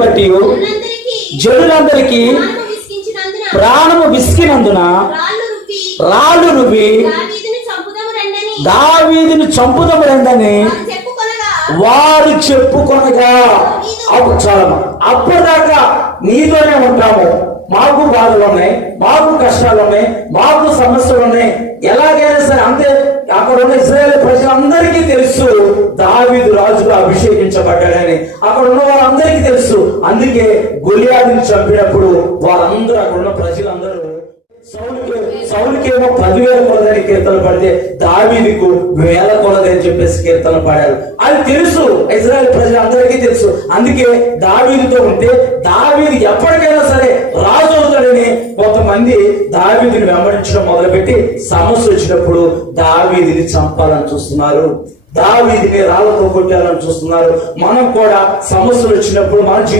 బట్టి జనులందరికీ ప్రాణము విసికినందున రాళ్ళు రువ్వి దావీదుని చంపుదము రండని వారు చెప్పుకొనగా. అప్పటిదాకా నీతోనే ఉంటాము, మాకు బాధలు ఉన్నాయి, మాకు కష్టాలు ఉన్నాయి, మాకు సమస్యలు ఉన్నాయి, ఎలాగైనా సరే అంతే. అక్కడ ఉన్న ఇశ్రాయేలు ప్రజలందరికీ తెలుసు దావీదు రాజుగా అభిషేకించబడ్డాడని. అక్కడ ఉన్న వారందరికీ తెలుసు. అందుకే గొలియాతుని చంపినప్పుడు వారందరూ, అక్కడ ఉన్న ప్రజలందరూ సౌలుకేమో 10,000 కొలదని కీర్తనలు పడితే దావీదుకు 1000 కొలదని చెప్పేసి కీర్తనలు పాడారు. అది తెలుసు, ఇశ్రాయేల్ ప్రజలందరికీ తెలుసు. అందుకే దావీదుతో ఉంటే దావీదు ఎప్పటికైనా సరే రాజు అవుతాడని కొంతమంది దావీదుని వెంబడించడం మొదలుపెట్టి సమస్య వచ్చినప్పుడు దావీదుని చంపాలని చూస్తున్నారు, దావీదుని రాళ్లతో కొట్టాలని చూస్తున్నారు. మనం కూడా సమస్యలు వచ్చినప్పుడు మన